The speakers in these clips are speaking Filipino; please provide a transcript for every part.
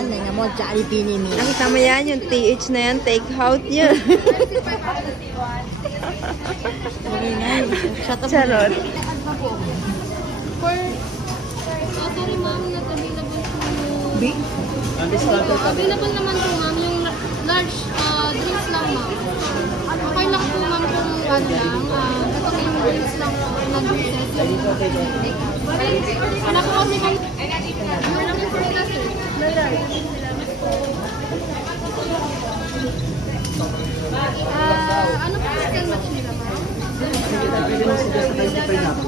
Ano nga mo, Jollibee ni Mi. Nakita mo yan, yung TH na yan, take out yun. Charot. Sorry ma'am, not available po. B? Available naman po ma'am, yung large drinks lang ma'am. Okay lang po ma'am kung ano lang. Ito po yung drinks lang po, nag-recess. Anak ko kasi kayo. Ano po chicken match nila ma'am?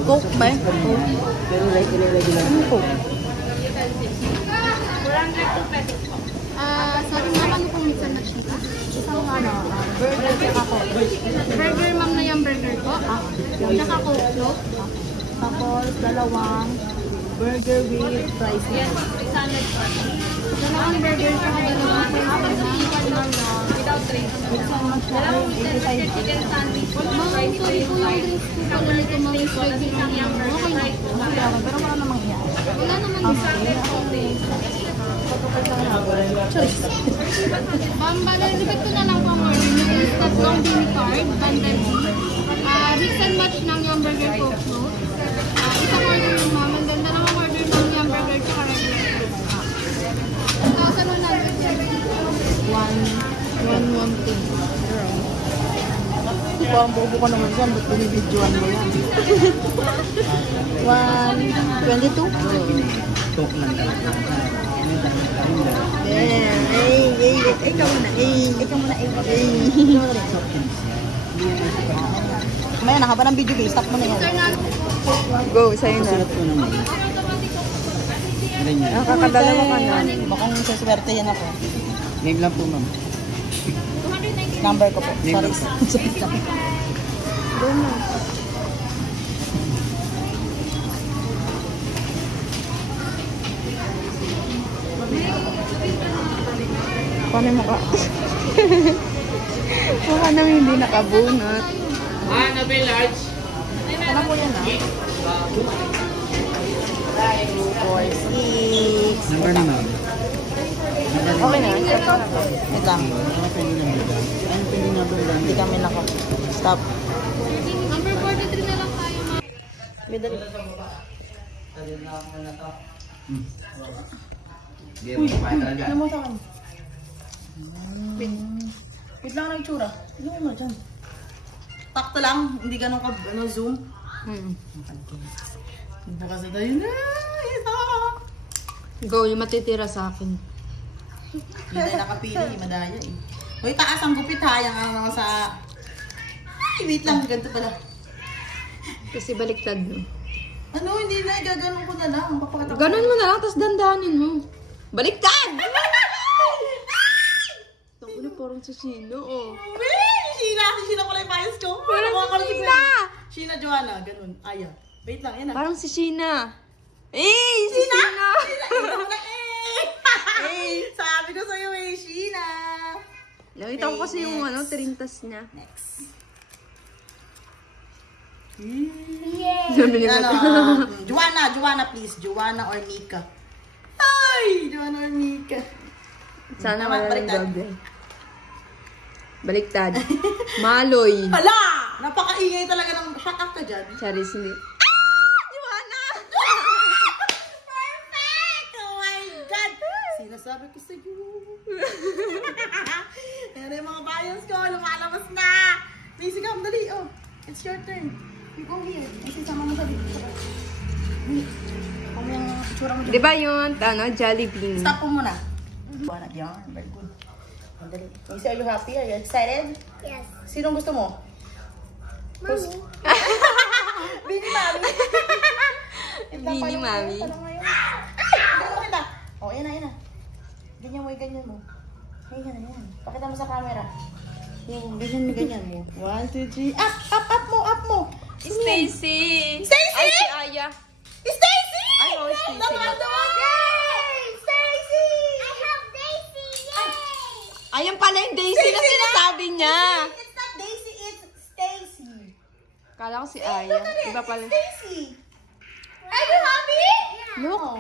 Coke ba? Coke. Pero regular. Ano Coke? Sabi ma'am, ano pong mix and match nila? Isang burger ako. Burger ma'am na yung burger ko. Tsaka Coke float. Tapos, dalawang burger with fries. Dalawang burger tsaka dalawang fries na. Without drinks. Dalawang chicken sandwich. Ma'am, sorry po yung drinks ko pala nito ma'am. Okay na. Pero wala namang iya. Wala naman bale, repeat ko na lang po ang order. Yung tatlong bean card, bundle B. Mix and match ng yung burger Coke float. Isang order yung ma'am, and then dalawang order ng yung burger tsaka regular. 1,120. Parang bobo ka naman dyan, ba't binibidyoan mo yan? 122? Coke lang talaga. Ikaw na, Maya, nakaba ng video, stop mo na yan. Go, sa'yo na. Sarap po naman. Ganyan. Nakakadalawa ka na. Mukhang saswerte yan ako. Name lang po, ma'am. Number ko po. Name Sorry. lang po. Go na. Paano mo ka? Mukha naman hindi nakabunot. Ano po yan, ha? 4, 6. Number na, ma'am. Okay na. Wait lang. Hindi kami lang ako. Stop. Number 43 na lang tayo ma'am. May dali. Ano mo sa akin? Wait lang ang itsura. Ano mo dyan? Takto lang. Hindi ganun ka, zoom. Hindi kasi tayo na. Go, yung matitira sa akin. Hindi tayo nakapili. Madaya eh. Uy, taas ang gupit ha. Yang ano sa... Ay, wait lang. Ganito pala. Kasi baliktad mo. Ano, hindi na. Gaganon ko na lang. Papakita ko. Ganon mo na lang, tapos dandanin mo. Baliktad! Ako na parang sa Sino, oh. Sheena pala yung bias ko. Parang si Sheena! Sheena, Joanna. Ganun. Aya. Wait lang, yan na. Parang si Sheena. Si Sheena! Sabi ko sa'yo eh, Sheena. Nakita ko kasi yung trintas niya. Next. Joanna please. Joanna or Mika. Ay, Joanna or Mika. Sana Naman, wala ng baliktad. doble. Baliktad. Maloy. Hala! Napakaingay talaga ng shut up ka dyan. Charis, hindi. Joanna! Perfect! Oh my God! Sinasabi ko sa iyo. Yan yung mga bias ko. Lumalabas na! Macy, come, dali. Oh, it's your turn. You go here. Macy, sama mo sa dito. Kung yung itsura mo dyan. Di ba yung, Jollibee? Stop mo muna. Joanna, yan. Very good. Dali. Macy, are you happy? Are you excited? Yes. Sinong gusto mo? Mami. Bini Mami. Bini Mami. Oh, yan na. Ganyan mo. Ganyan. Pakita mo sa camera. Yung ganyan mo. 1, 2, 3. Up mo. Stacy! Stacy! Ay, si Aya. Stacy! Ay, oh, Stacy. Yay! Stacy! I have Daisy! Yay! Ayan pala yung Daisy na sinasabi niya. It's not Daisy, it's Stacy. Kala ko si Aya. Iba pala. Stacy! Are you happy? Look.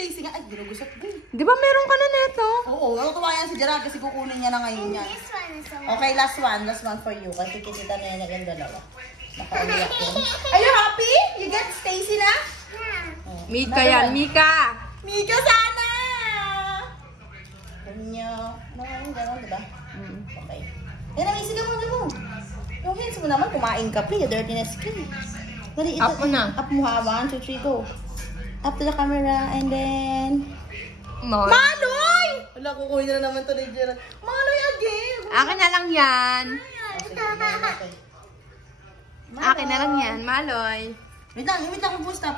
Stacy nga. Ay, ginugusot ba eh. Di ba meron ka na neto? Oo, natutuwa yan si Gerard kasi kukunin niya na ngayon yan. Okay, last one. Last one for you. Kasi kikita na yan yung dalawa. Nakauliyak yun. Are you happy? You get Stacy na? Oh, Mika another yan, one. Mika! Mika sana! Ganyo. Gano'n, diba? Okay. Eh, namisigaw mo na mo. Yung hands mo naman, kumain ka pa. Dirtiness ka. Dali, ito. Up mo na. Up mo ha. 1, 2, 3, go. Up to the camera and then... Maloy! Maloy! Wala, kukunin na naman to ni Gerald. Maloy again! Akin na lang yan. Okay. Akin na lang yan, Maloy. Wait lang, po, stop.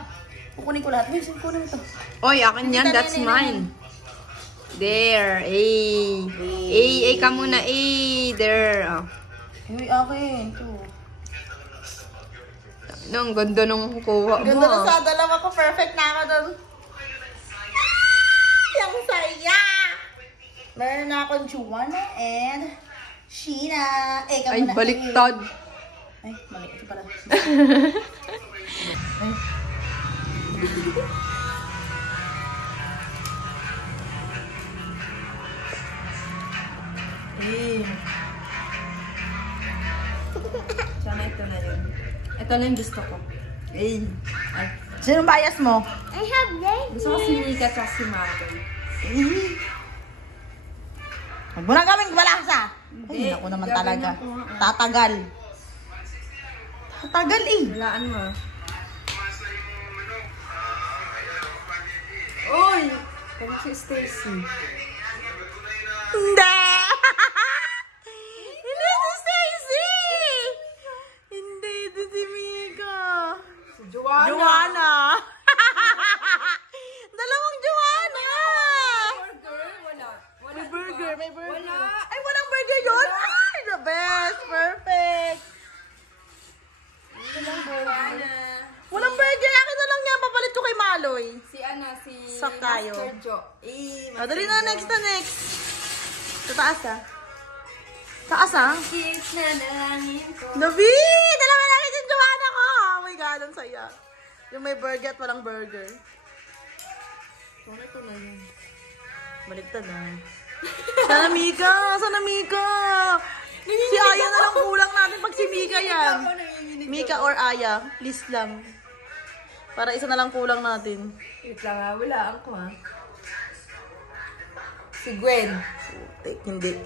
Kukunin ko lahat. Wait, kukunin mo to. Oy, akin yan, that's mine. There, A. A ka muna, A. There. Oh. Uy, akin. Ito. Ang ganda nung kukuha mo. Ganda na sa dalawa ko. Perfect na ako doon. Yung saya! Meron na akong Juana and Sheena. Eh, ka Ay, muna. baliktad. Ay, mali. Ito pala. Ay. Sana ito na yun. Ito na yung gusto ko. Ay. Ay. Sinong bias mo? I have names. Gusto ko si Mika at si Maloy. Huwag mo na kaming balasa. Hindi. Ay, ako naman Gagawin talaga. ako, ah. Tatagal. Tatagal eh. Walaan mo. Oy! Kung si Stacy. Hindi! Hindi si Stacy! Hindi, ito si Mika. Si Joanna. Joanna! Dalawang Joanna! Burger? Wala. May burger, may burger. Wala. Ay, walang burger yun? Ay, the best! Perfect! Joanna. Walang burger! Akin na lang yan. Papalit ko kay Maloy. Si si Sak tayo. Master Jo. Eh, O, dali na, next na next. Sa taas ah. Taas ah. Kiss na langit ko. Nabi! Dalawa na yung Joanna ko! Oh my God, ang saya. Yung may burger at walang burger. Ito na yun. Baligtad na. Sana Mika! Sana Mika! Si Aya na lang kulang natin pag si Mika yan. Mika or Aya, please lang. Para isa na lang kulang natin. Wait lang ha, wala ako ha. Si Gwen. Hindi.